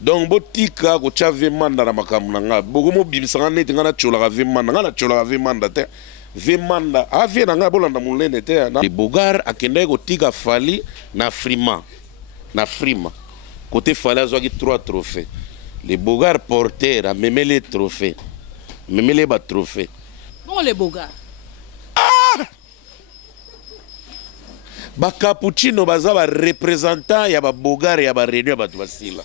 donc botika ko cha vemanda na makamuna nga boko mo bimisanga neti nga na chola vemanda nga na chola vemanda te vemanda avie na nga bolanda mulene te na Bogar akende ko tika Fally na frima côté Fally azwaki 3 trophées les Bogar porter a memé les trophées memé les trophées bon les Bogar ba cappuccino baza ba représentant ya ba Bogar ya ba réunion ba basila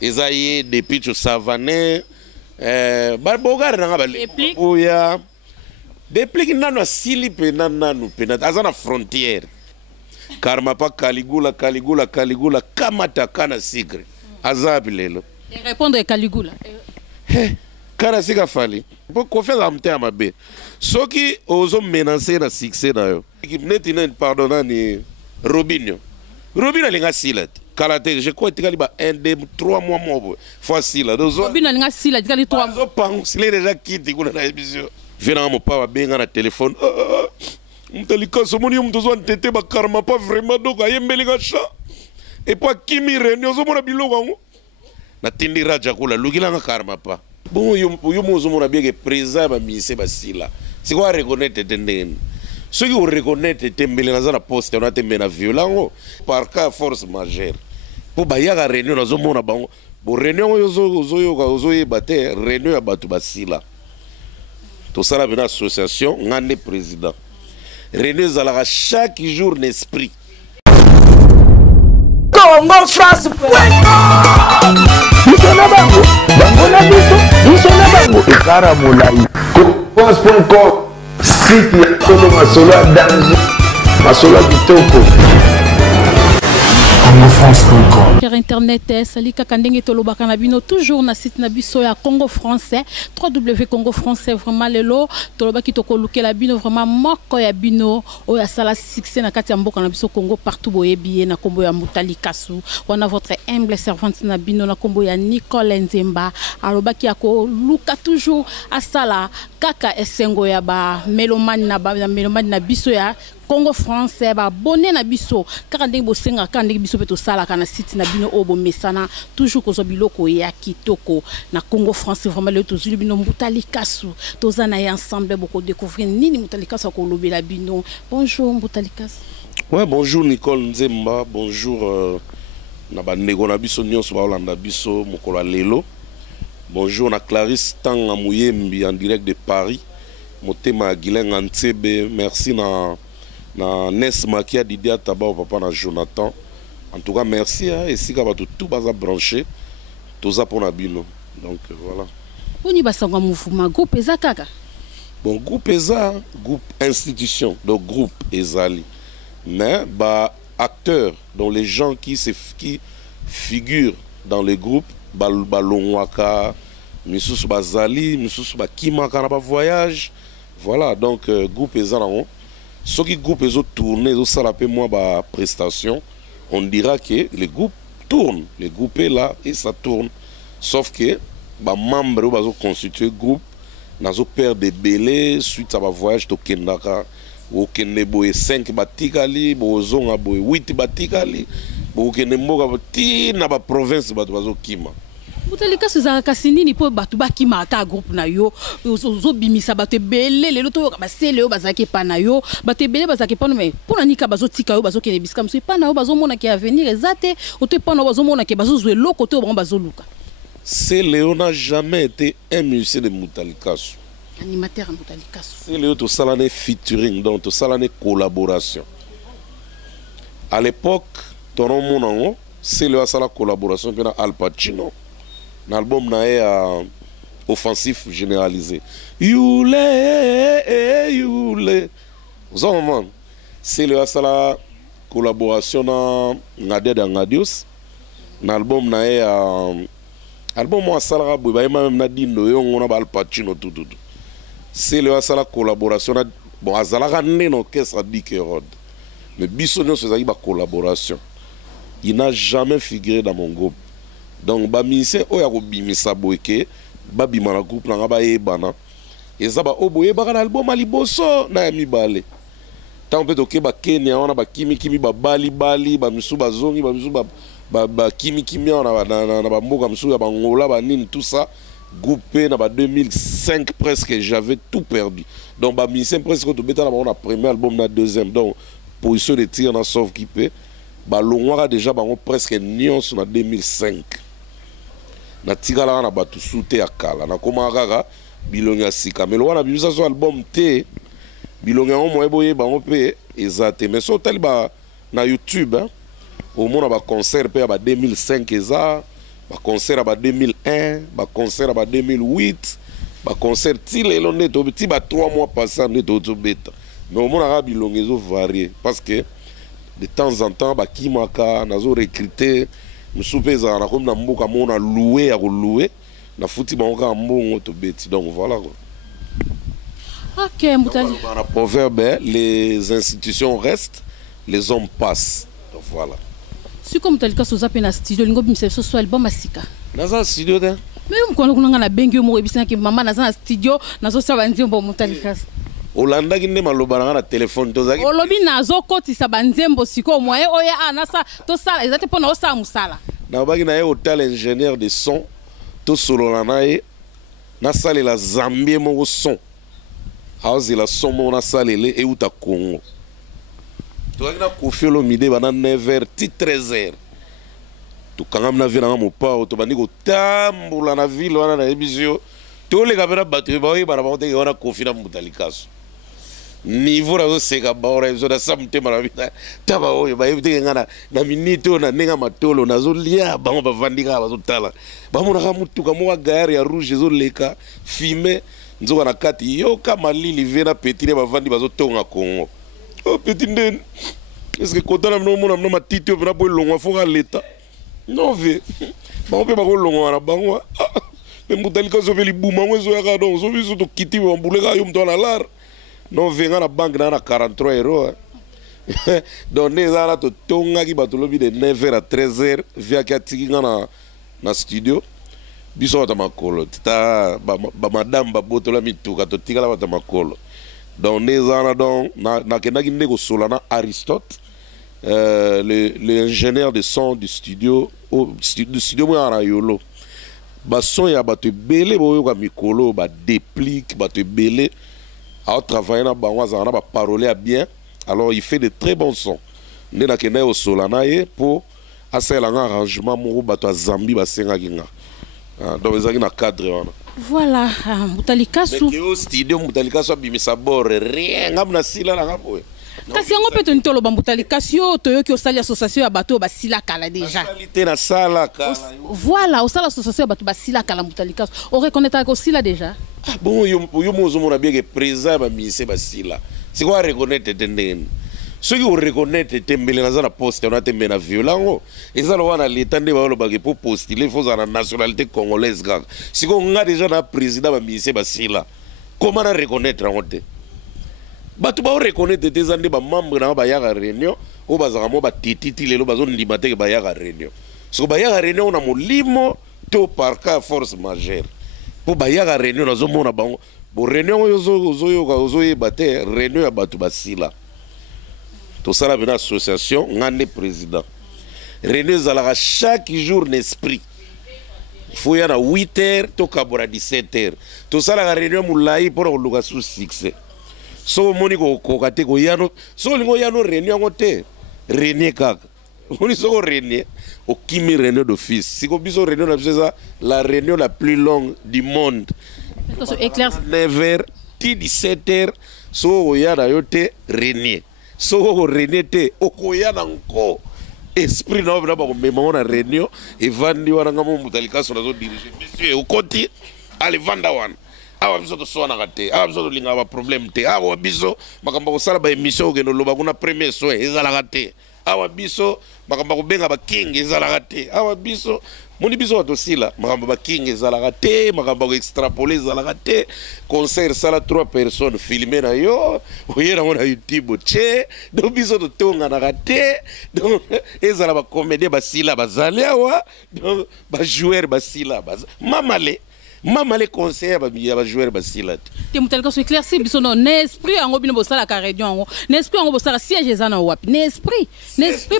ezaye depuis tu savane ba Bogar na ba oya depuis nano asili pe nanu pe azana frontière karma pa Caligula kamata kana sigre azabi lelo et répondre à Caligula kana siga Fally pour confiance amte amabe soki ozo menacer na succès na yo neti na pardonna ni Robinho linga silat kalate je crois tikali ba 1 2 3 mois fois sila dozo Robinho linga silat tikali 3 mois zo pang sile déjà kiti kuna na émission vena mo pa benga na téléphone mtalika somoni mtozo ntete ba karma pas vraiment donc ayembelinga cha et pas kimi réunion zo mona biloko na tindi raja kula lukilanga karma pas bon yo mozo mona bien que président ba mise basila c'est quoi reconnaître tendeni ceux qui reconnaître tembele na zana poste on a tembena violent par cas force majeure pour ba ya réunion na zo mona bango bo réunion yo zo yebate réunion ya batu basila tout ça là une association ngane président réunion zalaka chaque jour l'esprit Congo France France.com site ya Tolo Masolo danger Masolo kitoko sur internet salika kandenge tolobaka na bino toujours na site na biso ya Congo Français www.congofrançais vraiment lelo tolobaki tokolukela bino vraiment moko ya bino oya sala succès na kati ya mboka na biso Congo partout boyebi na kombo ya Mbutali Kasu wana votre humble servante na bino na kombo ya Nicole Nzemba alobaki ya koluka toujours asala kaka esengo ya ba melomane na biso ya Congo Français ba bonné na biso kaka ndenge bosenga kaka ndenge biso peto sala kana site na bino obo mesana toujours ko zo biloko ya kitoko na Congo Français vraiment le tozuli bino Mbutali Kasu tozana ya ensemble boko découvrir nini Mbutali Kasu ko lobela bino. Bonjour Mbutali Kasu. Ouais, bonjour Nicole Nzemba, bonjour na ba nego na biso nyonso ba Holanda biso mokolo lelo. Bonjour na Clarisse Tanga Muyembi en direct de Paris. Motema Guilen Antsebe, merci na Nes Makia Didia Taba papa na Jonathan. En tout cas merci et si ka ba tout baza branché toza pona bino. Donc voilà. Boni basangwa mouvement groupe eza kaka. Bon groupe eza groupe institution donc groupe ezali. Mais ba acteurs dont les gens qui figurent dans le groupe balongwaka misusu bazali misusu bakimaka na ba voyage voilà donc groupe ezala ceux qui groupe ezo tourner ezo sala pe moi ba prestation on dira que le groupe tourne le groupe est là et ça tourne sauf que ba membre bazo constituer groupe nazo perdre des belés suite à ba voyage to kendaka o kende boye 5 batikali bozonga boye 8 batikali bo kende mboka ti na ba province bato bazo kima. Mbutali Kasu za kasinini po batu bakima ata groupe na yo zo bimisa batu belé lelo to ba sele yo bazaki pa na yo batu belé bazaki pa no mais pona nika bazo tika yo bazo kene biska mso pa na yo bazo mona ki avenir ezate o te pa no bazo mona ki bazo zwe loko to ba bazo luka. C'est Léo n'a jamais été un musicien de Mbutali Kasu. Animateur à Mbutali Kasu. C'est Léo to salane featuring donc to salane collaboration. À l'époque tono monango c'est Léo sala collaboration avec Al Pacino. L'album na offensif généralisé. Yule. Vous avez man. C'est le asala collaboration na Ngade Ngadios. L'album na album mo asala bo ba même na dindo yo ngona ba Al Pacino tout. C'est le asala collaboration na bon azala rande no orchestre Dick Rod. Mais bisonyo c'est ba collaboration. Il n'a jamais figuré dans mon groupe. Donc ba musicien oya ko bimisa boyeke ba bimana groupe na ba yebana ezaba oboye ba album ali boso na ya mibale tant peut toke ba Kenya wana ba kimi ba bali ba misu ba zongi ba misu ba Kimi na ba mboka msuya ba ngola ba nini tout ça groupé na ba 2005 presque j'avais tout perdu. Donc ba musicien presque to beta na ba premier album na deuxième donc position de tir na sauve qui peut ba longwara déjà ba presque nyonso na 2005. Na tigala na ba tout souté akala na koma kaka bilonga sika mais lwana bimisa so album te bilonga o mo eboye ba pe ezate mais so taliba na YouTube hein? Au moins ba concert pe ba 2005 eza ba concert ba 2001 ba concert ba 2008 ba concert ti lelo neto ti ba 3 mois passés neto to beta mais au moins ara bilonga zo varié parce que de temps en temps ba kimaka nazo recruter musupeza na comme na mboka mona louer à louer na futi ba onka mbongo to beti donc voilà quoi. OK Mboutali. Dans le proverbe les institutions restent les hommes passent donc voilà. Si comme Mboutali so zape na studio lingo bimse so album asika. Naza studio da. Mais mkono kuna na bengi mo ebisa ke mama naza na studio nazo saba nzembo Mboutali kasi. Olanda kinde maloba na téléphone tozaki. Olobi nazo kotisa banzembo siko moye oya anasa to sala ezate pona osa musala. Na baki na ye hotel ingénieur de son to solo na ye na sale la Zambie mo son. Aozi la son mo na sale le e uta Congo. To na kofiolo mide bana 9h ti 13h. To kangam na vina mo pa to bandi ko tambula na ville wana na ebizio. To le kabera batu ba oyi bana ba te wana kofi na Mboutali Kasso. Niveau razo seka baora zo da samte marabita taba oyo ba yebite ngana na minito na nenga matolo nazo lia bango bavandika bazo tala bamona ka mutuka mo gare ya rouge zo leka filmer nzoka na kati yo kama lili vena petire bavandi bazo tonga Congo oh petit nden est-ce que kotana no mona no matito na bo longwa foka leta non ve ba pe ba ko longwa na bango mais Mboutali Kasso veli buma ngwezo ya ka donc zo biso to kiti ba mbuleka yo mto na lar. Non, venga la banque dans 43 euros. Donc, nous avons tout tonga qui bat lobby de 9h à 13h via qui na studio. Biso ta makolo. Ta ba madame ba botola mituka to tigala ba makolo. Donc, nous avons donc na kenda ki ndeko solana Aristote, le ingénieur de son du studio mo na yolo. Ba son ya ba te belé boyo ka mikolo ba déplique ba te belé. Alors, travailler dans Bangoazana, va parler bien. Alors, il fait de très bons sons. Nous avons au Solanaye pour faire un arrangement pour Zambie. Donc, ils ont un cadre. Voilà, Mboutali Kasso. Mais au studio, Mboutali Kasso a mis sa bord. Rien. Kasi yango pe toni tolo Mboutali Kasso toyoki osali association ya bato basila kala déjà. Voilà, osala association ya bato basila kala Mboutali Kasso. On reconnaît que osila déjà. Ah bon, yo mozo mona bien que présent ba mise basila. C'est quoi reconnaître tenden. Ceux qui reconnaître tembele na za poste on a tembe na violent. Et ça wana l'état de ba lo ba pour postuler faut la nationalité congolaise gars. Si on a déjà na président ba mise basila. Comment na reconnaître en honte? Ba tu ba reconnaître des ande ba membre na ba ya réunion o ba za mo ba tititi lelo ba zo ndima te ba ya réunion. So ba ya réunion na molimo to par cas force majeure. Pour bayaga réunion na zomona bango bo réunion ozo yebate réunion ya batu basila to sala bena association ngane président réunion zalaka chaque jour n'esprit il faut y a 8h to kabora 17h to sala réunion mulai pour luka sous succès so moni ko kokate ko yano so lingo yano réunion ngote réunion kaka on est réunion au Kimi réunion d'office. Si vous avez réunion d'office, la réunion la plus longue du monde. 9h, 17h, so vous avez réunion. So vous avez réunion, encore esprit na ba ko mema na réunion et vandi wana ngamo Mboutali Kasso na zo diriger. Monsieur, au côté, allez vanda wana. Awa biso to soana kate, awa biso to linga ba problème te. Awa biso makamba ko sala ba émission ke no loba kuna premier soin ezala kate. Awa biso makamba ko benga ba king ezalaka te awa biso moni biso wato sila makamba ba king ezalaka te makamba ko extrapoler ezalaka te concert sala 3 personnes filmer na yo oyera mona YouTube che do biso to tonga na kate donc ezala ba comédien ba sila bazali awa donc ba joueur ba sila mamale Maman les conseils ya ba joueur basila. Te mutelka so éclairci biso non esprit yango bino bosala ka réunion yango. N'esprit yango bosala siège ezana wapi. N'esprit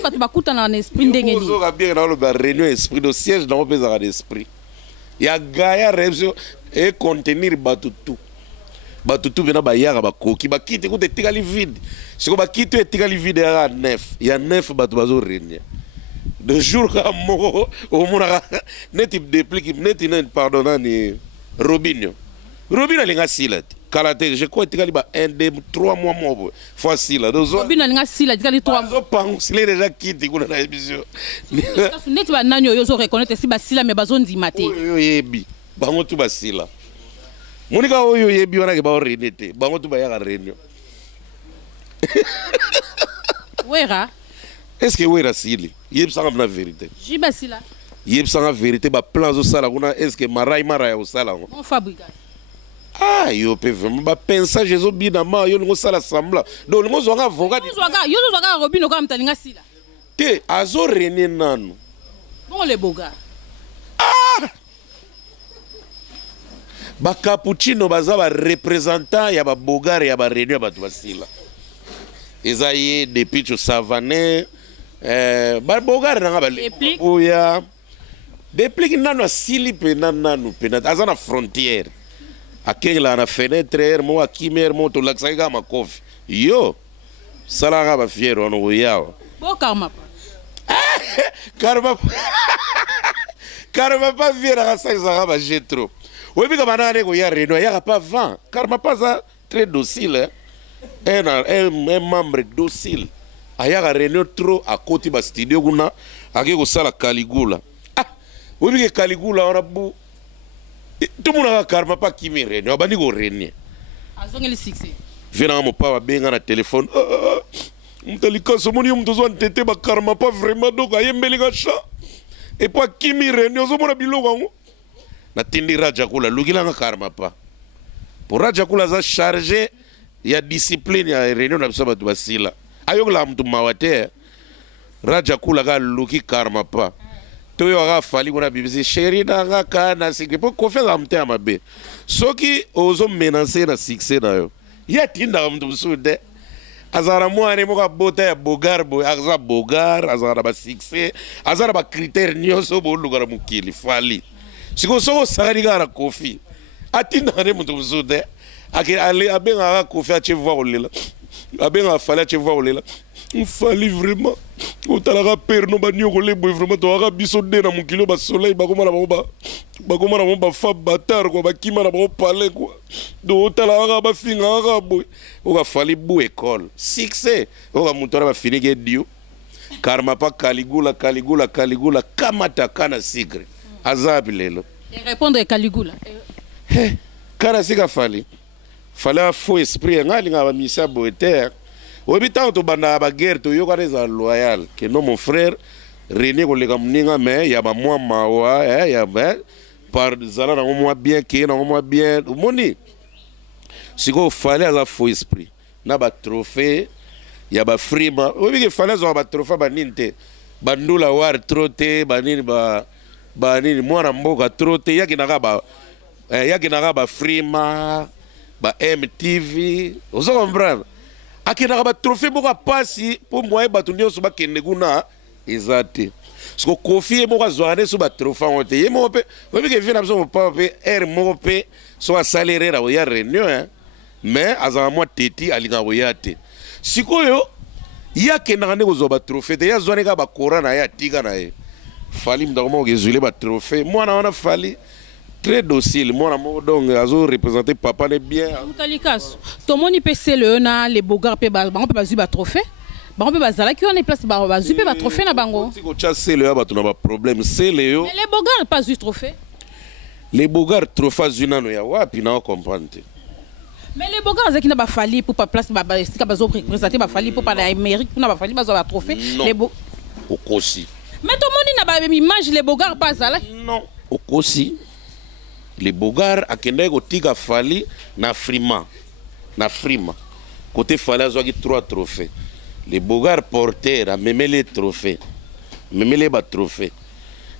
batu bakuta na esprit ndenge ni. Zo ka bien na lo ba réunion esprit do siège dans pesa d'esprit. Ya gaya révision et contenir batutu. Batutu bena ba yaka ba koki ba kite ko te tikali vide. Siko ba kite te tikali vide ya 9. Ya 9 batu bazo réunion. De jour ka mo o mona net déplique net pardonnant ni Robinho linga sila kalaté je crois tikali ba 1 2 3 mois mo fois sila Robinho linga sila tikali 3 mois pang sila déjà kiti kuna na émission net ba nanyo yo zo reconnaître si ba sila mais bazo ndima te yo yebi bango tu ba sila monika oyo yebi wana ke ba renete bango tu ba ya réunion wera. Est-ce que wera sili yeb sanga na vérité Jibasila yeb sanga vérité ba plans au sala kuna est-ce que mara ya au sala on fabrique ah yo pe vraiment ba pensa Jésus bina ma yo ngo sala sambla donc ngo zonga voga yo zo Robinho comme talinga sila te azo rene nanu bon les boga ba cappuccino baza ba représentant ya ba bogare ya ba réunion ba basila ezaye depuis tu savané ba bogare na ba oya depuis nanu asili pe nanu pe azana frontière akela na fenêtre mo akimer mo to laksaiga makofi yo salaga ba fiero no yawo bo karma karma pas fiera ka saiza ba jetro oui mais comme on ko ya reno ya pas vent karma pas très docile un membre docile aya ka reno trop à côté ba studio kuna ake ko sala Caligula oui mais Caligula ora bu tout le monde a karma pas qui me renie abani go renie azongeli succès vient mon papa benga na téléphone mtalika somoni mtozo ntete ba karma pas vraiment donc ayembeli ga cha et pas qui me renie ozomona biloko ngo na tindi raja kula lugila nga karma pas pour raja kula za charger ya discipline ya réunion na biso batu basila ayokla mtu mawate raja kula ga luki karma pas toyo aga fali kuna bibisi chéri na kana sikri pour confiance amte amabe soki ozo menacer na succès na yo ya tinda mtu sude azara mwane moka bota ya bogarbo azara bogar azara ba succès azara ba critère nyoso bo lugara mukili fali siko soko sakari gara kofi atinda ne mtu sude ake ale abenga kofi a chevoir olela abenga fali a chevoir olela il fallait vraiment otala père no ba nyoko le boy vraiment to aga biso de na mukilo ba soleil ba komana ba fa batar ko ba kima na ba parler quoi do otala aga ba finga aga boy o ga fali bu école succès o ga mutora ba finige dio karma pa Caligula kamata kana sigre azabi lelo et répondre à Caligula kana siga fali a faux esprit ngali ngaba misa boeter obitant to banda ba guerre to yo ka loyal que non mon frère René ko lega mninga mais ya ba moi mawa ya ba par zala na moi bien que na moi bien moni siko fallait à faux esprit na ba trophée ya ba frima obi ke fallait zo ba trophée ba ninte bandula war troté ba nini ba nini mwana mboka troté ya kinaka ba frima ba MTV ozo comprendre akina ba trophée boka pasi pour moi batu nyonso bakende kuna ezate siko kofi mo ka zoane so ba trophée onte yemo pe obi ke vina so pa pe mo pe so a salaire ra ya réunion mais azama moi teti alinga oyate siko yo yake na ngane ko zo ba trophée te ya zoane ka ba korana ya tiga na ye fali mdako ke zule ba trophée mwana wana fali très docile mon amour donc azo représenter papa n'est bien Mutalikas to moni pc le na les bogar pe ba on peut pas ba trophée ba on peut ba zala qui on est place ba zupe ba trophée na bango si ko chasser le ba to na ba problème c'est le yo mais les bogar pas du trophée les bogar trophée zunano ya wapi na comprendre mais les bogar zaki na ba fali pour pas place ba sika ba zo représenter ba fali pour pas na Amérique pour na ba fali ba zo ba trophée les bo okosi mais to moni na ba image les bogar pas zala non okosi les bogar akende ko tiga fali na frima côté fali azwaki 3 trophées les bogar porter a même les trophées même les ba trophées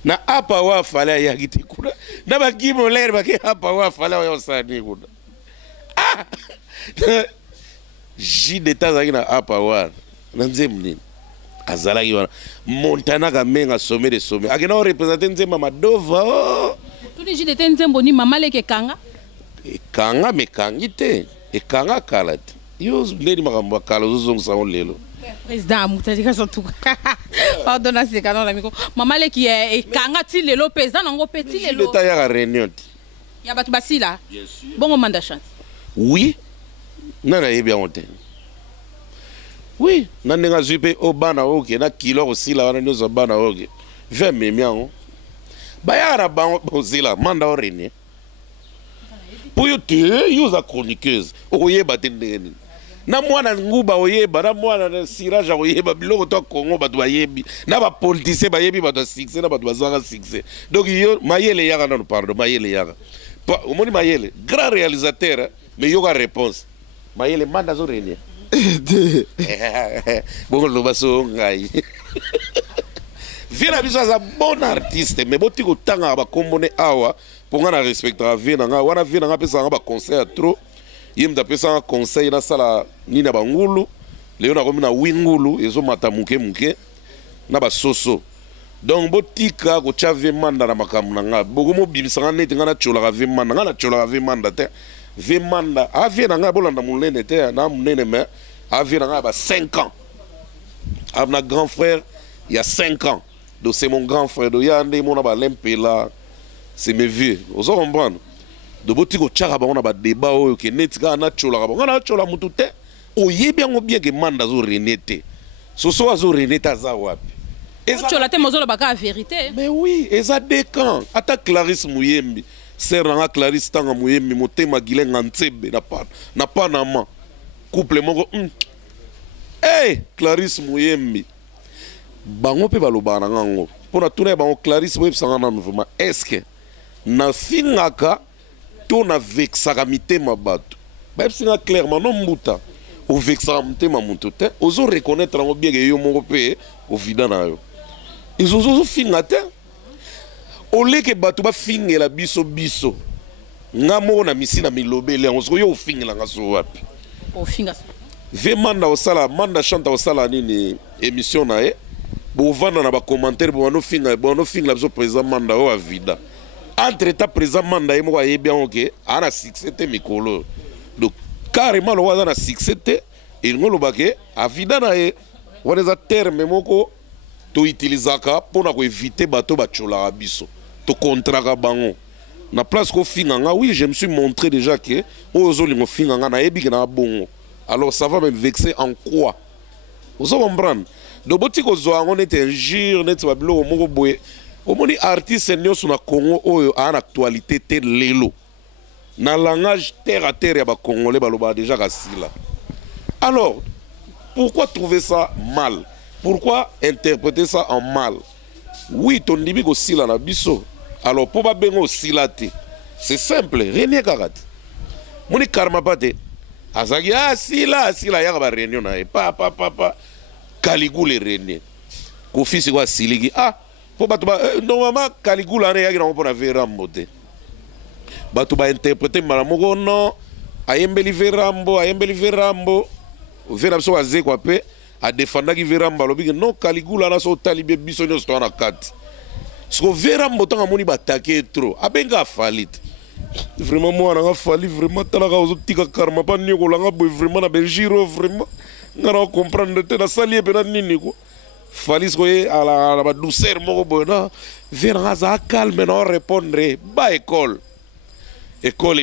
na apa wa fali ya giti kuna na ba gimoler ba ke hapa wa fala wa osani kuna ah ji d'état zaki na hapa wa na nzemni azalaki wana Montana kamenga sommet de sommet akena représenter nzemba Madova oh tous les ji d'état nzembo ni mama leke kanga kanga mekangite ekanga kalate yo ndeni makambo kala zozongisa lelo président mutadika surtout pardon na seka dans la micro mama leki ekanga ti lelo président nango petit lelo l'état ya réunion ya batu basila bien sûr bongo manda chance oui nana yebi onte oui nanenga zupe obana oke na kilo osila wana nyozo bana oke 20 millions bayara ba osila manda orene pour yo te yuza chroniqueuse oyeba tendeni na mwana nguba oyeba na mwana na sirage oyeba biloko to Congo batu bayebi na ba politicien bayebi batu succès na batu bazanga succès donc yo mayele yaka non pardon mayele yaka omoni mayele grand réalisateur mais yoga réponse mayele manda zo renia bongo loba so ngai vina biso za bon artiste mais boti ko tanga ba kombone awa pour nga respecter vina nga wana vina nga pesa nga ba conseil trop yimda pesa nga conseil na sala ni na bangulu leo na komina wingulu ezo mata muke muke na ba soso donc botika ko chave manda na makamu na nga boko mo bimisa nga neti nga na chola ka ve manda nga na chola ka ve manda te ve manda a vina nga bolanda mulene te na munene mais a vina nga ba 5 ans a na grand frère il y a 5 ans donc c'est mon grand frère do yande mo na ba lempela c'est mes vieux vous comprenez de botiko chaka ba on a ba débat oyo ke netika na chola ka ba na chola mutu te oyebi ngo bien ke manda zo renete soso azo reneta za wapi chola te mozolo baka vérité mais oui eza des camps ata Clarisse Muyembi seranga Clarisse tanga Muyembi motema gilenga ntsebe na panama couple moko hey Clarisse Muyembi bango pe balobana ngango pona tuna bango Clarisse web sanga na mouvement est-ce que na fingaka to na vexaka mitema bato ba singa clairement non mbuta o vexaka mitema muntu te ozo reconnaître ngo bien que yo moko pe o vida na yo ils ozo finga te o leke bato ba fingela biso nga moko na misina milobele ngo yo fingela nga so wapi o finga ve manda o sala manda chanta o sala nini émission na e bo vanda na ba commentaire bo no finga biso président manda o avida entre ta présent manda yemo wa yebi anke ana succès te mikolo donc carrément le wazana succès te et ngolo bake avida na e waneza terme moko to utilizaka pona ko éviter bato ba chola biso to contraka bango na place ko finga nga oui je me suis montré déjà que ozo lingo finga nga na yebi na bongo alors ça va me vexer en quoi vous comprenez donc boti ko zo ngo net injure net ba bilo moko boye omoni artiste nyonso na Congo oyo en actualité te lelo na langage terre à terre ya ba congolais baloba déjà kasila alors pourquoi trouver ça mal pourquoi interpréter ça en mal oui ton dibi ko sila na biso alors pour ba bengo sila te c'est simple rien karat moni karma pate azaki sila ya ba réunion na e pa Caligula René ko fils ko siligi po bato ba normalement Caligula ne yaki na mpona Verambo te bato ba interpréter malamoko non ayembeli Verambo vena biso aze kwa pe a defendaki Verambo alobi ke non Caligula na so talibe biso nyonso to na kati siko Verambo tanga moni batake trop abenga afali te vraiment moi na fali vraiment talaka ozotika karma pa nyokola nga boy vraiment na Belgiro vraiment ngara comprendre te na sali pe na nini ko Falis koye à la douceur moko bona venra za calme non répondre ba école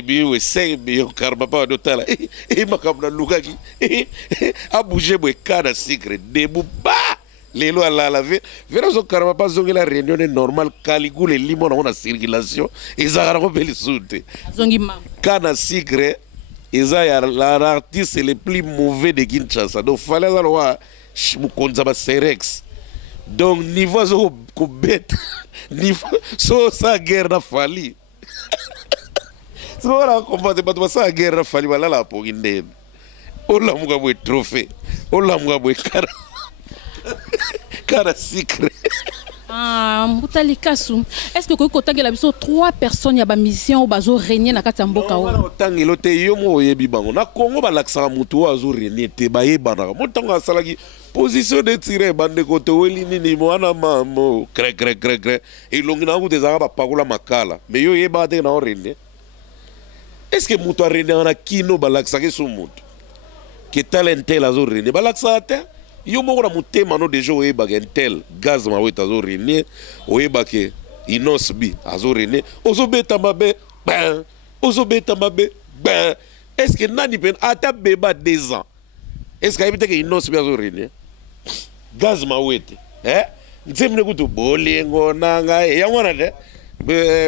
bi we sing bi karba pa do tala e makabna lukaki a bouger boy kana secret debu ba lelo ala la vera zo karba pa zongi la réunion normale Caligula limona on a circulation ezara ko beli soute zongi mam kana secret ezaya l'artiste le plus mauvais de Kinshasa donc fallait alors mukonza ba Serex donc niveau zo ko bête niveau so sa guerre na fali so la combattre pas sa guerre na fali wala la po inde o la muga bo trophée o la muga bo cara secret Ah, Moutali Kassou. Est-ce que vous avez la mission 3 personnes y a ba mission au bazo régner na kati mboka o? Non, tangi lote yo mo yebi bango. Na Congo ba laksa mutu azo régner te ba yebana. Mo tango asalaki position de tirer bande koto weli nini mo ana mamo cré. Et longina ku tezaka ba pakola makala. Mais yo yeba te na régner. Est-ce que mutu a régner na kino ba laksa ke so mutu? Que talentel azo régner ba laksa te? Yo moko na mutema no deja oyeba ke intel gaz maweta azo régner, oyeba ke inosbi azo régner, ozobeta mabe ben, ozobeta mabe ben. Est-ce que nani pen ata beba 2 ans? Est-ce que ayebite ke inosbi azo régner? Gaz mawete, nzemne kutu bolingo nanga yango na de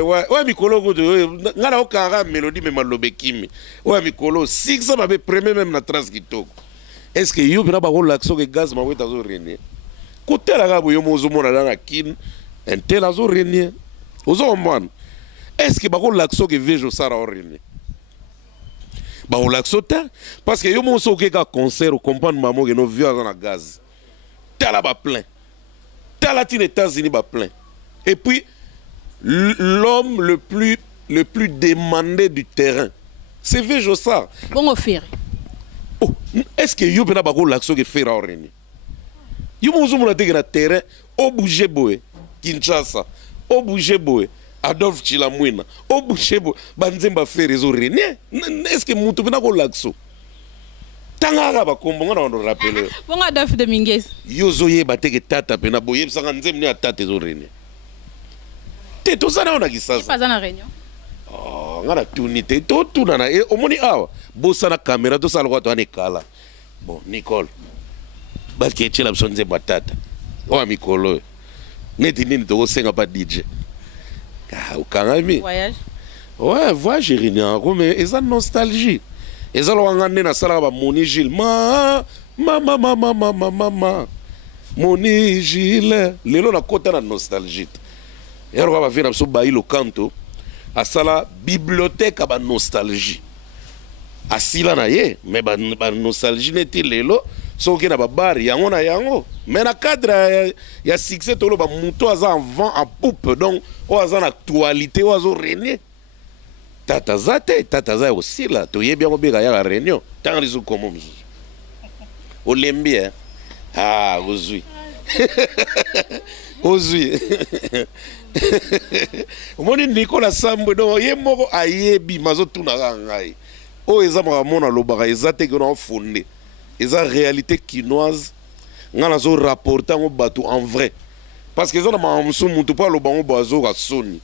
wa mikolo kutu ngana okanga melody me malobe kimi. Wa mikolo 6 mabe premier même na trace kitoko. Est-ce que yo bina ba ko lakso ke gaz ma weta zo régner? Côté la gabo yo mozo mona na kin intel azo régner. Ozo man. Est-ce que ba ko lakso ke vejo sara o régner? Ba ko lakso ta parce que yo mozo ke ka concert o comprendre maman que no vieux na gaz. Tala ba plein. Tala tin États-Unis ba plein. Et puis l'homme le plus demandé du terrain, c'est vejo sara. Bon offert. Oh, est-ce que yo pena bako lakso ke fera oreni? Yo mozo mona teke na terrain o bouger boé Kinshasa, o bouger boé Adolphe Chilamwina, o bouger boé banzemba fere zo reni. Est-ce que mutu pena ko lakso? Tanga ba kombo ngana ndo rappeler. Bon Adolphe de Minguez. Yo zo yeba teke tata pena boye sanga nzemni atata zo reni. Te to sana ona kisasa. Pas en réunion. Oh, ngana tunite to tunana e omoni awa bosa na caméra to sala kwa to anikala. Bon, Nicole. Baski etchela bsonze batata. Wa mikolo. Neti nini to senga pa DJ. Ah, ukangami. Voyage. Ouais, voyage rien, mais eza nostalgie. Eza lo ngane na sala ba Moni Gilles. Ma. Moni Gilles. Lelo na kota na nostalgie. Yaro ba vina so ba ilo kanto. Asala bibliothèque ba nostalgie. Asila na ye, mais ba nostalgie neti lelo soki na ba bar yango na yango. Mais na cadre ya succès tolo ba muto aza en vent en poupe, donc o aza na actualité o azo régner. Tata za aussi là, to ye bien obega ya la réunion. Tant les comme o lembi ah, ozui. Ozui. Omoni Nicolas Sambo do ye moko ayebi mazo tuna ngai. O eza mona lobaka eza te que fondé. Eza réalité quinoise ngana zo rapporter ngo bato en vrai. Parce que eza na mamso mutu pa lobango bazo ka soni.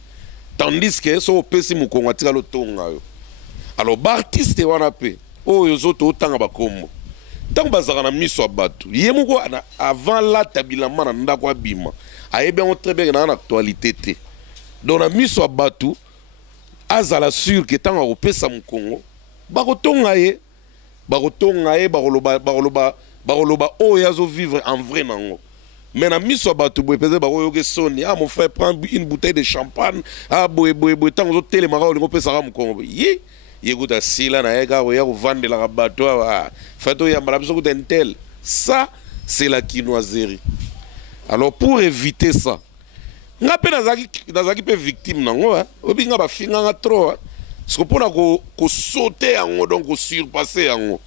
Tandis que so pesi mukongo atika lo tonga yo. Alors ba artiste wana pe o yozo to tanga bakombo. Tant bazaka na miso abatu. Ye moko avant la tabilama na ndako abima. Ayebe on très bien na actualité te. Donc na miso abatu azala sûr que tant opesa mukongo bakotonga ye bakoloba o yazo vivre en vrai nango. Mais na miso abatu boye peze bakoyoke soni ah mon frère prend une bouteille de champagne ah boye tant zo telema ka olingo pesa ka mukongo ye yekuta sila na eka ya kovandela ka bato ah fato ya mbala biso kuta intel. Ça c'est la quinoiserie. Alors pour éviter ça nga pe nazaki pe victime nango obinga ba finga nga trop parce que pona ko sauter yango donc ko surpasser yango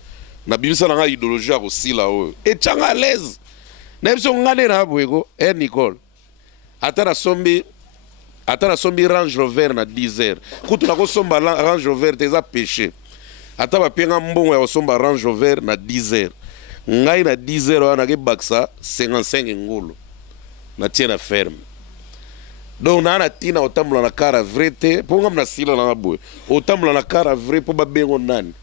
na bimisa na nga idéologie ko sila o et changa à l'aise na biso ngane na boyego Nicole atara sombi Range Rover na 10h kutu na ko somba Range Rover teza péché ata ba penga mbongo ya somba Range Rover na 10h ngai na 10h wana ke baksa 55 ngolo na tiena ferme. Donc na tina otambula na kara vrai te po ngam na sila na boy otambula na kara vrai po ba bengo nani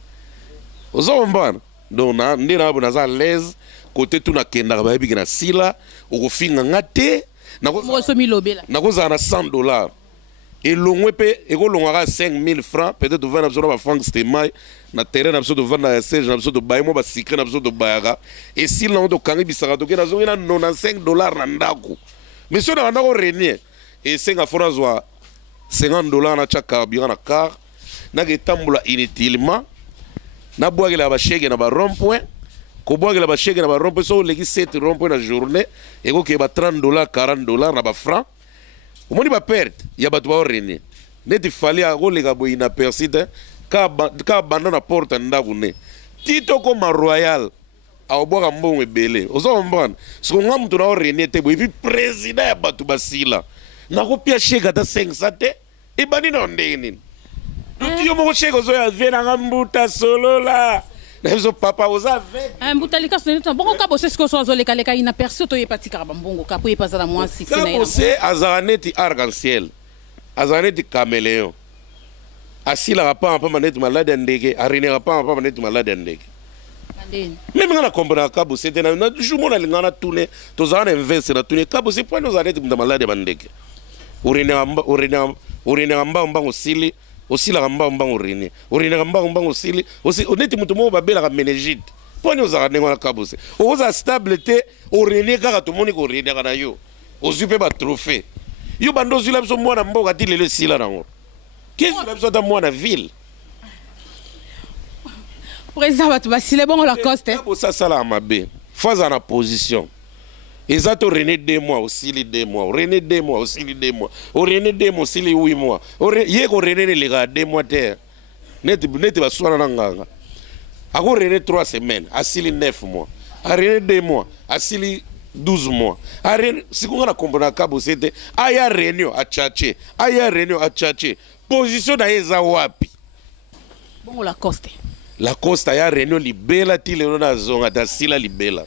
ozombana. Donc na ndina abo na za l'aise côté tout na kenda ba yebi na sila okofinga ngate na ko so milobela na ko za na $100 et longwe pe e ko longwa 5000 francs peut-être 20 na ba francs stemai na terrain na de 20 na siège na de baimo ba secret na de bayaka et si là on to kangi bisaka to ke na zo na $95 na ndako monsieur na ndako renier et c'est un fois $50 na cha carburant na car na ke tambula inutilement na boire la ba chèque na ba rond-point kobwakela basheke na barompe so oleki 7 rompe na journée ekokeba $30 $40 na bafranc omoni baperte ya bato baorenie neti fali akoleka boye inaperci te ka banda na porte ndako ne ti tokoma royal aobwaka mbongo ebele oza komprendre siko nga moto naorenie te boye epi président ya bato basila nakopia sheke ata 500 te ebandi na ndenge nini tuti yo moko sheke ozoya vie nanga mbuta solola na biso papa oza ve mbuta likaso nini bongo kabose siko so azolekaleka inaperci to yepatikaka bambongo kapo yepazala mwa siksi na ye kabose azala neti arc-en-ciel azala neti caméléon asilaka pamba neti malade ya ndeke areneka pamba neti malade ya ndeke meme nga na comprendre kabose te na jour mo nalinga na tune tozala na investe na tune kabose pwani ozala neti muta malade ya bandeke oreneka mbambango osili osilaka mbambango oreneka mbambango osili neti mutu moko babelaka menegite pwani ozalaka ndenge wana kabose okozala stable te orene kaka tomoni koreneka na yo ozwi mpe batrophée yo bando ozwila biso mwana mboka ti lelo esila nango kezwila biso ata mwana ville président bato basile bongo Lacoste kabose asalaka mabe fo azala na position eza to René 2 mois osili 2 mois René 2 mois osili 2 mois René 2 mois osili 8 mois ye ko René neleka 2 mois te neti baswana na nganga ako René 3 semaines asili 9 mois a René 2 mois asili 12 mois a René sikunga na comprendre kabose te aya réunion achache position na eza wapi bongo Lacoste ya réunion libela ti lelo na zonga ta sila libela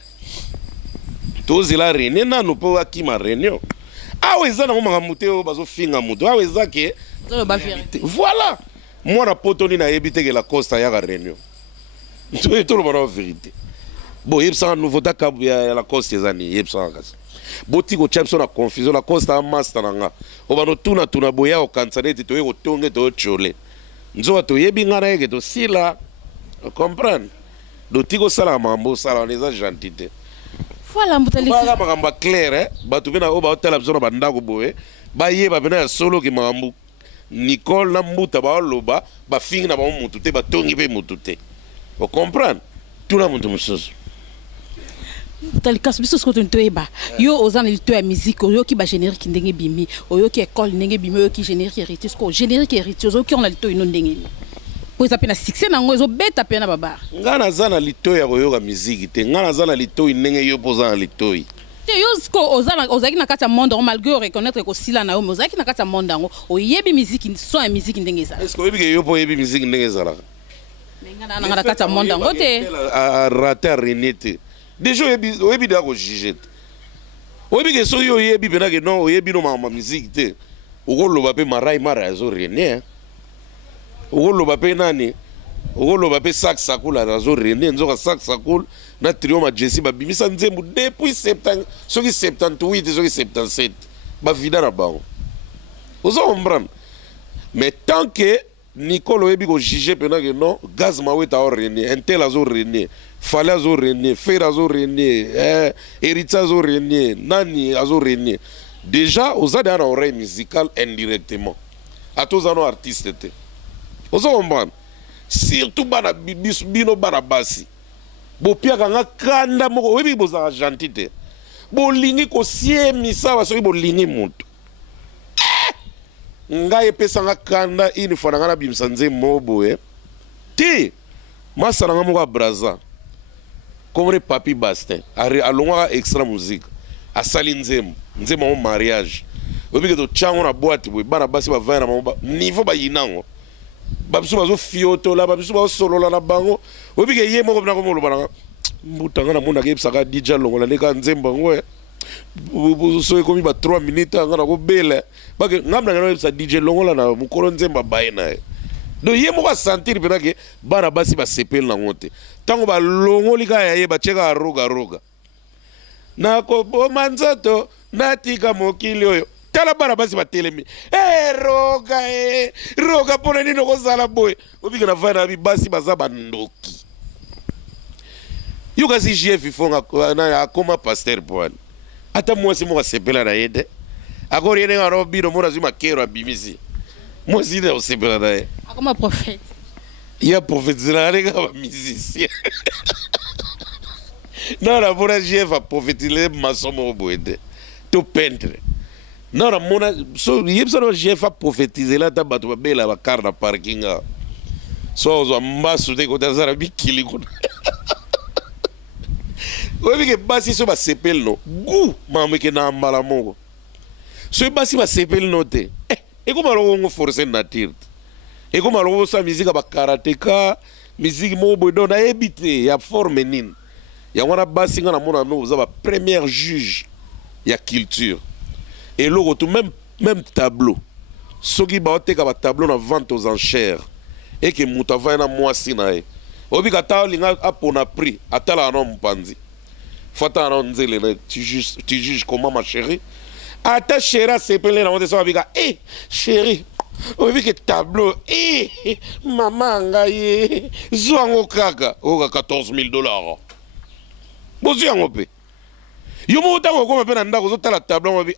tozela réunion nanu mpo akima réunion awa eza nango makambo te oyo bazofinga moto awa eza ke voilà mwana potoni nayebi teke Lacoste ayaka réunion toloba na vérité bo yebisaka nouveau ta ya Lacoste eza ni yebisaka kasi boti kotia biso na confusion Lacoste amaster na nga obano tuna boya kokanisa neti toye kotonge toyotshole nzoka toyebi nga na yeke tosila comprendre doti kosalaka makambo osala wana eza gentil te voilà mbutalika makambo clair bato mpe na oyo baotala biso na bandako boye bayeba mpena ya solo ke makambo Nicole na mbuta baoloba bafingi na bango mutu te batongi mpe mutu te ocomprendre tuna mutu mosusu talika biso siko toyeba yo oza na lito ya musique oyoki ba générique ndenge bimi oyoki école ndenge bimi oyoki générique héritier siko générique héritier oyoki on a lito ino ndenge ni po eza pe na succès nango ezobeta pe na babara nga naza na lito ya koyoka musique te nga naza na lito ndenge yo poza na lito te yo siko ozaki na kati ya monde malgré reconnaître ko sila na yo mais ozaki na kati ya monde ngo oyebi musique son ya musique ndenge ezala est-ce que oyebi ke yo po oyebi musique ndenge ezala nga na kati ya monde ngo te a rater renete déjà oyebi de ko juger oyebi ke so yo oyebi pena ke non oyebi no ma musique te okoloba pe marai mara azo rene okoloba pe nani okoloba pe sakula azo rene nzoka sakula na trio ma Jesse babimisa nzembu depuis 70 soki 78 soki 77 ba vida na bango ozo comprendre mais tant que Nicole oyebi ko juger pena ke non gaz maweta o rene intel azo rene fale azo rene fer azo rene héritier azo rene nani azo rene déjà oza dans l'oreille musicale indirectement à tous nos artistes te ozo comprendre surtout bana bino bana basi bopiaka nga kanda moko oyebi bozala gentil te bolingi kosiemisa basoki bolingi moto ngai epesanga kanda une fois na nga nabimisa nzembo boye te masala nga moko ya braza komone papi bastin alongwaka extra musique asali nzembo mo mariage oyebi ke totyango na boite boye bana basi bavaya na bango niveau bayinango babiso bazofiotola babiso bazosolola na bango oyebi ke ye moko mpena komoloba nanga mbutanga na monaka yebisaka dija longola ndeka nzembo yango so ekomi ba 3 minutes anga na kobela bake ngamna ngana yebisa DJ longola na mukolo nzemba baye na ye do ye moko sentir mpena ke bana basi basepeli nango te ntango balongoli kaka ya ye batieka aroga nakoboma nzoto natika mokili oyo tala bana basi batelemi roga mpona nini okozala boye obike na vai na basi baza bandoki yo kasi jf ifonga akoma paster poani ata mwasi moko asepela na ye te akori ene ngaro bino mona zima kero abimisi mwasi ne osepela na ye akoma prophète ya prophète zela rega ba musicien Non, la mona GF a prophétisé maçon mo boede. To peintre. Non, la mona so yebsa no GF a prophétisé là ta bato bela ba car na parking. So zo mbasu de ko tazara bikili ko. Obi ke basi so ba sepel no. Gu mamu ke na mbala mongo. So basi ba sepel no te. E ko malo ngo forcer nature. E ko malo sa musique ba karateka, musique mo bodo na ebité ya forme nine. Ya wana basi nga na mona no za ba première juge ya culture. Et logo tout même tableau. Soki ba oteka ba tableau na vente aux enchères. Et que mutava na mwasi na e. Obi kata linga apona prix atala no mpanzi. Fata na nzele na tu juges comment ma chérie? Ata chérie c'est pelé na so bika chérie. Obi que tableau maman ngaye zwango kaka oka $14,000. Bozi yango pe. Yo mo tango ko mpe na ndako zo tala tableau mo bi.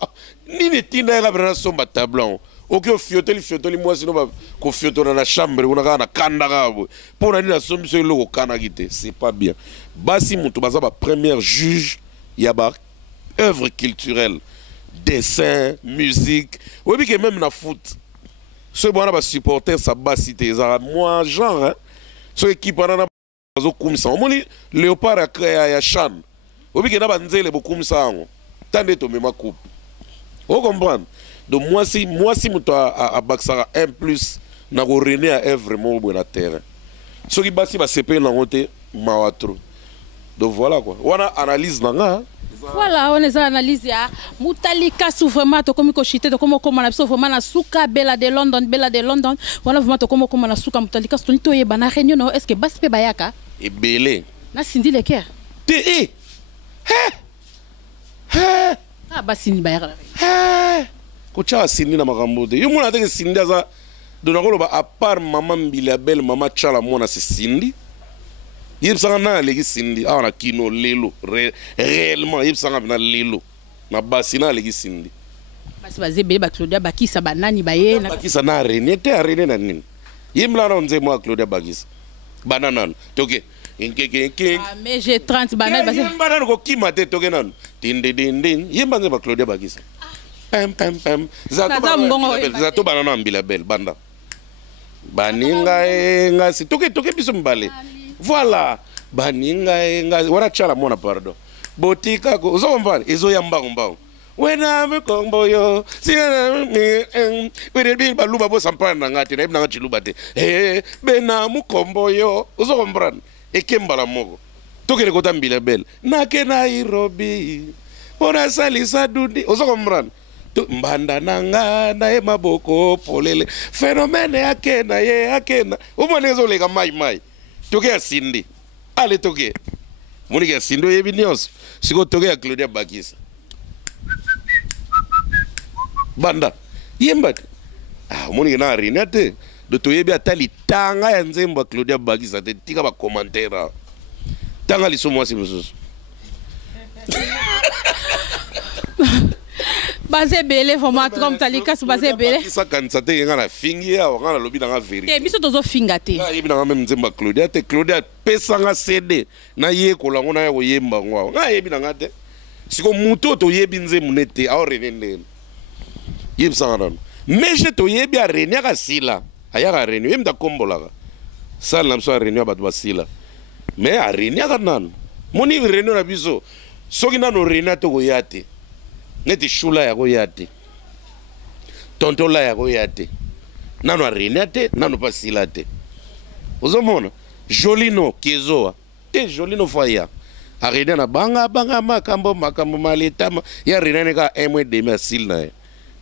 Nini tinda ya bana somba tableau. Oki o fioteli moi sino ba ko fioto na chambre kuna kana kanda kabo. Pona ni na sombi so loko kana kite, c'est pas bien. Basi mutu baza ba première juge ya ba œuvre culturelle, dessin, musique. Obi que même na foot. Ce bon ba supporter sa basi te za moi genre hein. So équipe na zo kumisa. Omoni Léopard a créé ya Chan. Obi que na banzele bo kumisa ngo. Tande to mema coupe. Vous comprenez? Donc moi si muto a baksara 1+ na ko René a œuvre mo bo na terrain. Ce qui basi ba CP na ngote mawatro. Donc voilà quoi. Wana analyse na nga. Voilà, on est analyse ya Mutalika sou vraiment to komi ko chité to komo koma na biso vraiment na suka bella de London. Voilà vraiment to komo koma na suka Mutalika to nito ye bana réunion no est-ce que baspe bayaka? Et belé. Na Cindy Leker. Te Ah basini bayaka. Kocha Cindy na makambo de. Yo mona te Cindy aza donakolo ba à part maman Mbila belle maman Chala mona c'est Cindy. Yeb sanga na legi Cindy a na kino lelo réellement yeb sanga na lelo na basina legi Cindy basi bazebe ba Claudia Bakisa banani baye na Bakisa na René te René na nini yeb la na nze mo Claudia Bakisa banana toke nke mais j'ai 30 banani basi banana ko kima te toke nan din yeb banze ba Claudia Bakisa pam zato banana Mbila belle banda baninga ngasi toke biso mbale. Voilà, baninga wana chala mona pardon. Botika ko zo mbali ezo yamba ngomba. Wena me kombo yo. Sina me we be baluba bo sampana ngati na ibna ngati lubate. Bena mu kombo yo. Uzo kompran. Ekembala moko. Tokele kota Mbila belle. Na ke Nairobi. Ora salisa dundi. Uzo kompran. Mbanda nanga na maboko polele. Phénomène akena ye akena. Umonezo lega mai. Toke ya Cindy. Allez toke. Moni ya Cindy yebi nyonso. Siko toke ya Claudia Bakisa. Banda. Yemba. Moni na René te. Do to yebi atali tanga ya nzemba Claudia Bakisa te tika ba commentaire. Tanga liso mwasi mususu. Basé belé vraiment comme Mutalika sou basé belé. Ça quand ça te ngana fingi ya ngana lobi na vérité. Te biso tozo fingate. Na yebi na même nzemba Claudia te Claudia pesanga CD na ye ko lango na ya ko yemba ngwa. Na yebi na ngate. Siko muto to yebi nzemu nete a René ndene. Yebi sanga non. Mais je to yebi a René ka sila. Aya ka René yem da kombola ka. Sala na mso a René ba sila. Mais a René ka nan. Moni René na biso. Soki na no René to ko yate. Neti shula ya go yate. Tontola ya go yate. Nano René te, nano pasila te. Ozomona, Jolino Kiezoa. Te Jolino faya. A René na banga makambo maletama. Ya René ne ka 1 mois demi asil na.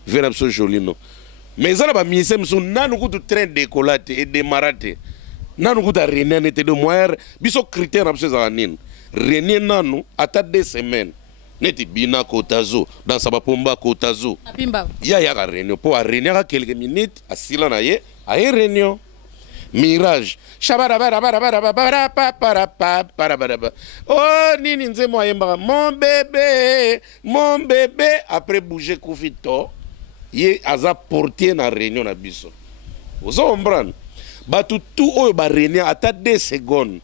Vera absolu Jolino. Mais ça ba mise mso nanu kutu train décollate et démarrate. Nanu kuta René ne te de moyer biso critère absolu za nini. René nanu ata 2 semaines. Neti bina kotazo dans sa pomba kotazo apimba ya ka réunion pour a réunion à quelques minutes à sila na ye a réunion mirage shabara bara oh nini nzemo ayemba mon bébé après bouger kufito ye aza portier na réunion na biso ozo comprendre batu tout oyo ba réunion ata 2 secondes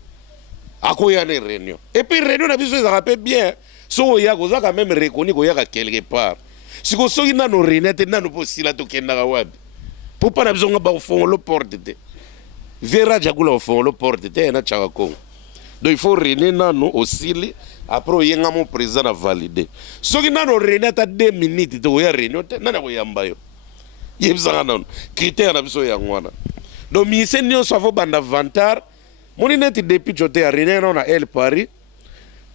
akoya ne réunion et puis réunion na biso ça rappelle bien so ya ko za quand même reconnu ko ya quelque part siko soki nano réunion te nano posila to kenda wapi pour pas na biso nga ba fond le porte te vera jakula fond le porte te na chaka ko donc il faut réunion nano osili après yenga mon président a validé soki nano réunion ta 2 minutes to ya réunion te nana ko yamba yo yebisa non critère na biso ya ngwana donc ministère nyonso avo banda vantar moni neti depuis jote ya réunion na El Paris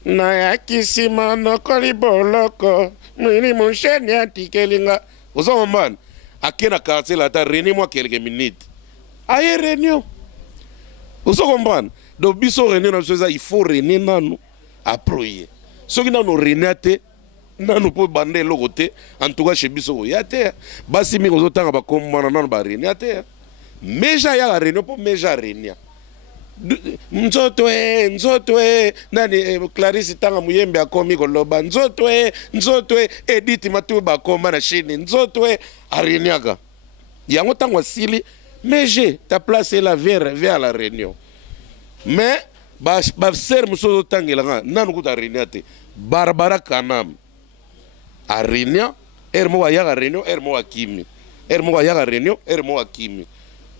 na yakisima nokoli boloko mini monsheni atikelinga ozo man akena quartier la ta réunion moi quelques minutes aye réunion ozo comprendre donc biso réunion na biso il faut réunion nanu approyer soki nanu réunion te nanu po bande loko te en tout cas chez biso ya te basi mi ozo tanga ba komana nanu ba réunion te meja ya réunion po meja réunion nzoto nani Clarisse tanga muyembe akomi koloba nzoto Edith Matuba koma na chini nzoto ariniaka yango tango asili meje ta place la vers la réunion mais ba ser muso tangela nanu kuta réunion te Barbara Kanam a réunion ermo ya réunion ermo akimi ermo ya réunion ermo akimi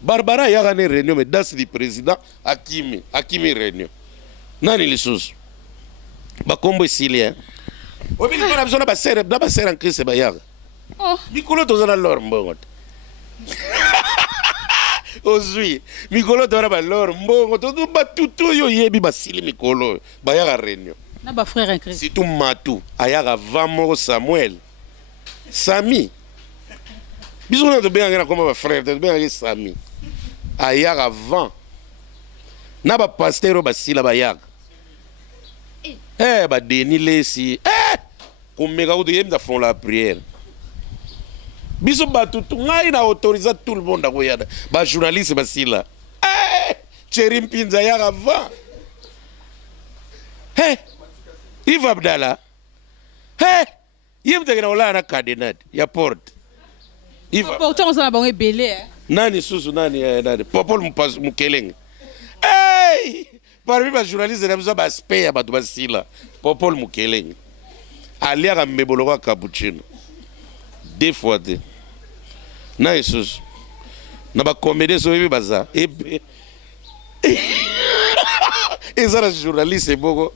Barbara yaga ne réunion mais das du président Akimi réunion nani lisusu bakombo silien obi ko na bizona ba ser en crise ba yaga oh mikolo tozana lor mbongo ozui mikolo tozana ba lor mbongo to ba tutu yo yebi basili mikolo ba yaga réunion na ba frère en crise si tout matu ayaga vamo Samuel Sami bisona to bien ngena comme ba frère to bien Sami ayak avant na ba pasteur ba sila ba yak ba deni lesi komeka ko yemda font la prière biso ba tout ngai na autoriser tout le monde ko yada ba journaliste ba sila Cherim Pinza yak avant Yves Abdallah yemda na ola na cadenas ya porte Yves pourtant on s'en a bon belé nani susu nani popol mukeleng parmi ba journaliste na biso ba spare ba to basila popol mukeleng aliaka mbebolo kwa cappuccino 2 fois de nani susu na ba comédie so yebi baza ebe ezara journaliste boko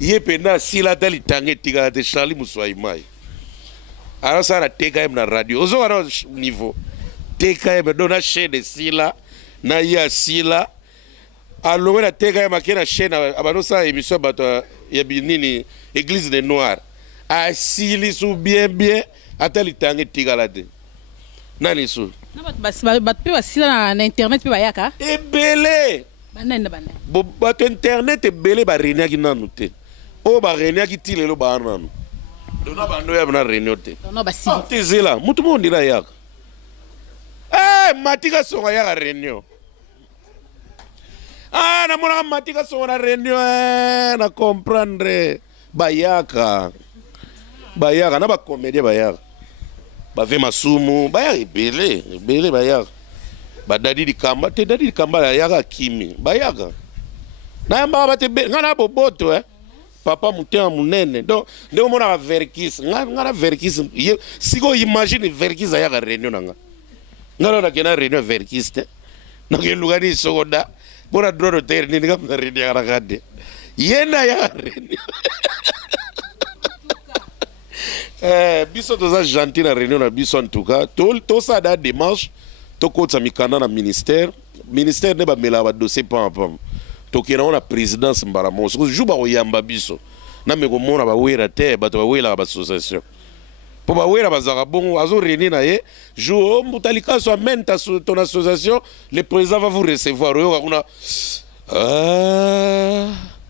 yepe na sila dali tange tika de Charlie Muswaimai alors ça na teka na radio ozo wana niveau TKM dona chaîne sila na ya sila alongo na TKM akena chaîne abano sa émission bato ya binini église des noirs asili sou bien atali tangi tigalade nani sou na bat pe basila na internet pe bayaka ebele banene bo bato internet ebele ba réunion ki nanu te o ba réunion ki tilelo ba nanu dona bando ya na réunion te non basili tezela mutu mo ndira yaka matika songa ya réunion na mona matika songa na réunion na comprendre bayaka na ba comédie bayaka ba ve masumu bayaka ebele bayaka ba dadi di kamba yaka kimi bayaka na yamba ba te ngana boboto papa mutema munene donc nde mona verkis ngana verkis siko imagine verkis yaka réunion nanga ngalo na kena réunion verkiste na ke lugani sogoda bora drodo ter ni ngam na réunion ya rakade yenda ya réunion biso toza gentil na réunion na biso en tout cas to ça da démarche to kotsa mikanda na ministère ne ba mela ba dossier pam to kena na présidence mbara mo so juba oyamba biso na me ko mona ba wera te ba to ba wela ba association pour ba wera bazaka bon azo réunir na ye jour mutalika so amène ton association le président va vous recevoir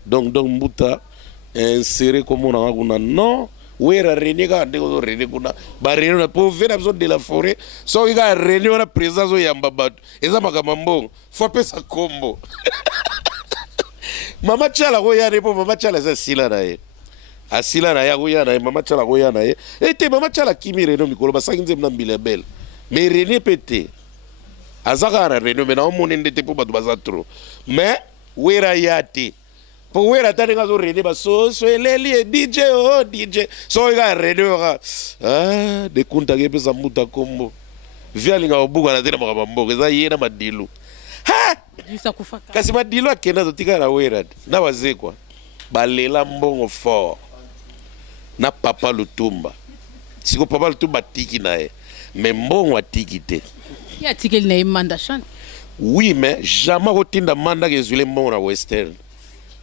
donc mbuta insérer comme on a kuna non wera réunir de ko réunir kuna ba réunir pour faire besoin de la forêt so il a réunir na président zo yamba bat eza makamambo faut pesa kombo mama chala ko ya repo mama chala za sila na ye asila na ya goya na mama chala goya na ye ete mama chala kimi reno mikolo basangi nzemna mbila belle mais René pété azaka na reno mais na omone ndete po bato baza trop mais wera yate pour wera tane ngazo rede ba so eleli DJ oh DJ so ga rede ora ah de kunta ke pesa muta kombo via linga obuga na tena makabamboka za yena madilu ha Bisa kufaka kasi madilu akenda totika na wera na wazekwa balela mbongo fort na Papa Lutumba siko Papa Lutumba tiki nae mais mbongo atiki te ya tikeli na imanda chan oui mais jamais rotinda manda ke zule mbongo na Western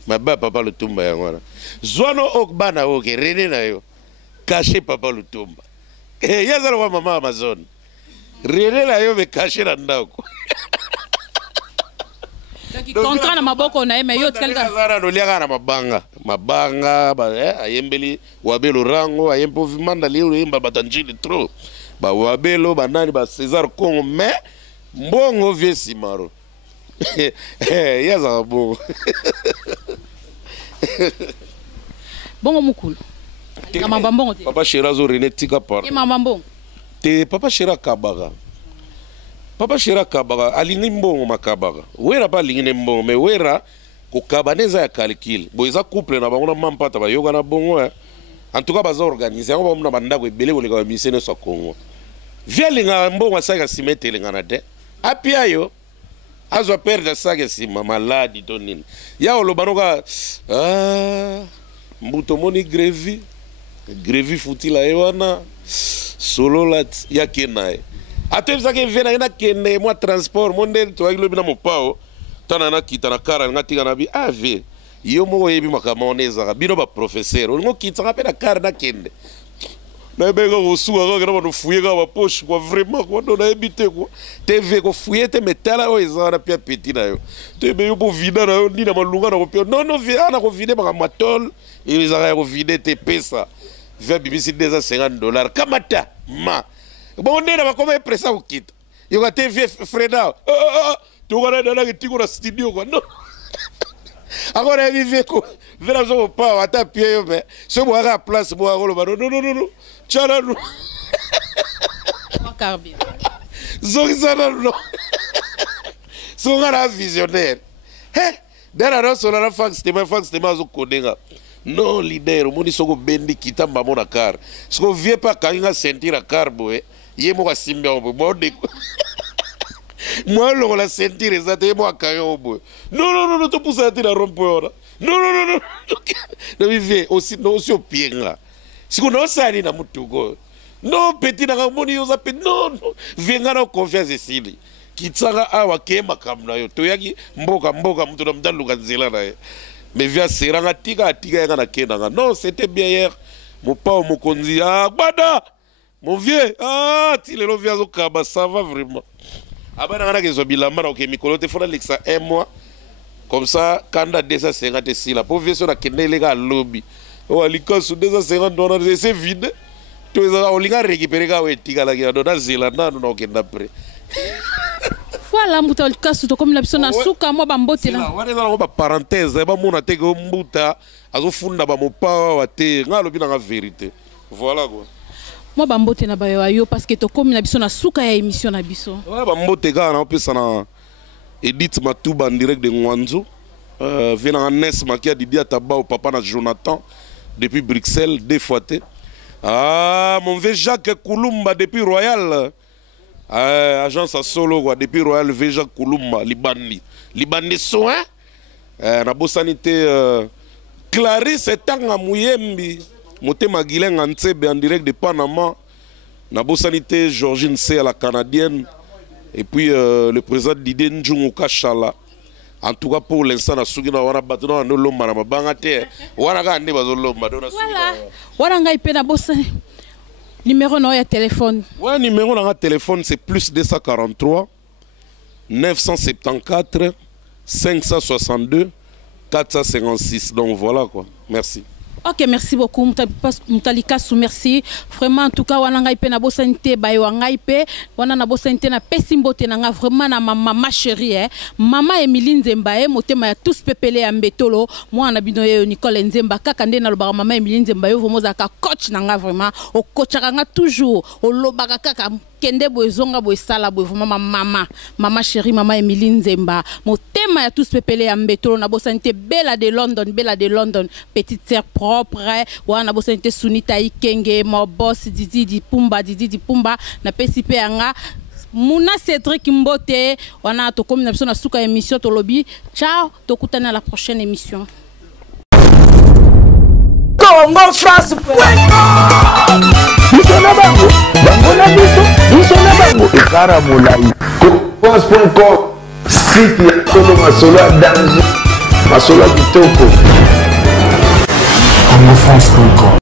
maba Papa Lutumba yangwana zwano okbana oke rene na yo caché Papa Lutumba yazala wa mama Amazon rene na yo me caché na ndako contrat na maboko na eme yo tkalika zara no liaga na mabanga ba ayembeli wabelo rango ayempo vimanda leo yemba batanjili trop ba wabelo banani ba César Congo mais mbongo vie simaro yaza bongo bongo mukulu na mambambongo te Papa Shirazo René tika par e mambambongo te Papa Shira Kabaga Papa Shira Kabaga alingi mbongo makabaga wera ba lingi mbongo mais wera ko kabaneza ya calcul boiza couple na bango na mampata ba yoga na bongo en tout cas baza organiser on ba mna bandako ebele ko leka misene so Congo via linga mbongo asaka simetele ngana de apia yo azwa perdre sake sima maladi to nini ya olobanoka mbuto moni grevi futila ewana solo lat ya kenae atebisa ke vena ina kende moi transport monde to aglo bina mopao tana na kita na kara ngati kana bi ave yo mo yebi makamoneza bino ba professeur ngo kita ka pena kara na kende na bega ko suwa ko kana no fuye ka ba poche ko vraiment ko no na ebite ko TV ko fuye te metala o ezana pia petit na yo te be yo po vida na yo ni na malunga na ko pia non via na ko vide ba matol ezaka ko vide te pesa via BBC $250 kamata ma bon nena bakoma pressa ukita yo ka TV Freda to kana dana ke tiko na studio ko no agora vive ko vera zo pa ata pie yo me so bo aga place bo agolo ba no chala no makarbi zo zana no so ngara visionnaire dara no so na fax tema zo kodenga no leader moni soko bendi kitamba mona car soko vie pa kanga sentir a carbo ye mo kasimba obo bode moi lo la sentir ezate mo akayo obo no to pousa te na rompo ora no no vive aussi no si opienga siko no sali na mutugo no petit na moni yoza pe no venga na confiance esili kitsanga awa kema kamna yo to yaki mboka mutu na mdaluka nzela na mais via seranga tika yanga na kenanga non c'était bien hier mon pao mokonzi bada mon vieux ti lelo via zo kaba ça va vraiment abana ngana ke zo bilamba na ke mikolo te fona lexa un mois comme ça kanda 250 si la pour vieux so na kenele ka lobby o alika su 250 dollars c'est vide to eza olinga récupérer ka wetika la ke dona zela na no kenda pre voilà mbuta kasu to comme la biso na suka mo bambote na wana na ba parenthèse ba mona te ko mbuta azofunda ba mopa wa te ngalo bina nga vérité voilà quoi mo bambote na bayo ayo parce que to comme na biso na suka ya émission na biso ouais bambote ka na opesa na Edith Matuba en direct de Ngwanzo vena en Nes makia Didier Tabao papa na Jonathan depuis Bruxelles deux fois te mon vieux Jacques Koulumba depuis Royal agence à solo quoi depuis Royal Veja Kulumba Libani soin na bosanité Clarisse Tanga Muyembi Motema Guilen Antsebe en direct de Panama na bosanité Georgine C à la canadienne et puis le président Didier Njungu Kachala en tout cas pour l'instant na sugina wana batona no lomba na mabanga te wana ka ndi bazolomba dona voilà wana ngai pe na bosani numéro no ya téléphone. Ouais, numéro dans téléphone c'est plus 243 974 562 456. Donc voilà quoi. Merci. Ok, merci beaucoup. Mutalika sou merci. Vraiment, en tout cas, wana ngai pe na bosante bayo ngai pe wana na bosante na pesimbote na nga vraiment na mama chérie Mama Emilie Nzemba motema ya tous pepele ya mbetolo. Moi na bino yo Nicole Nzemba kaka nde na lobaka Mama Emilie Nzemba yo vraiment za ka coach na nga vraiment o coachaka nga toujours o lobaka kaka kende boye zonga boye sala boye vraiment mama chérie mama Emilie Nzemba motema ya tous pepele ya mbetolo na bosanité Bella de London petite sœur propre wana bosanité Sunita Ikenge mo boss Didi Pumba na pesipe yanga Muna Cédric Mbote wana to comme na biso na suka émission to lobby ciao to kutana la prochaine émission Congo France Bisona bango na bango Ekara Molai France.com site ya Kolo Masolo danger Masolo kitoko Congo France.com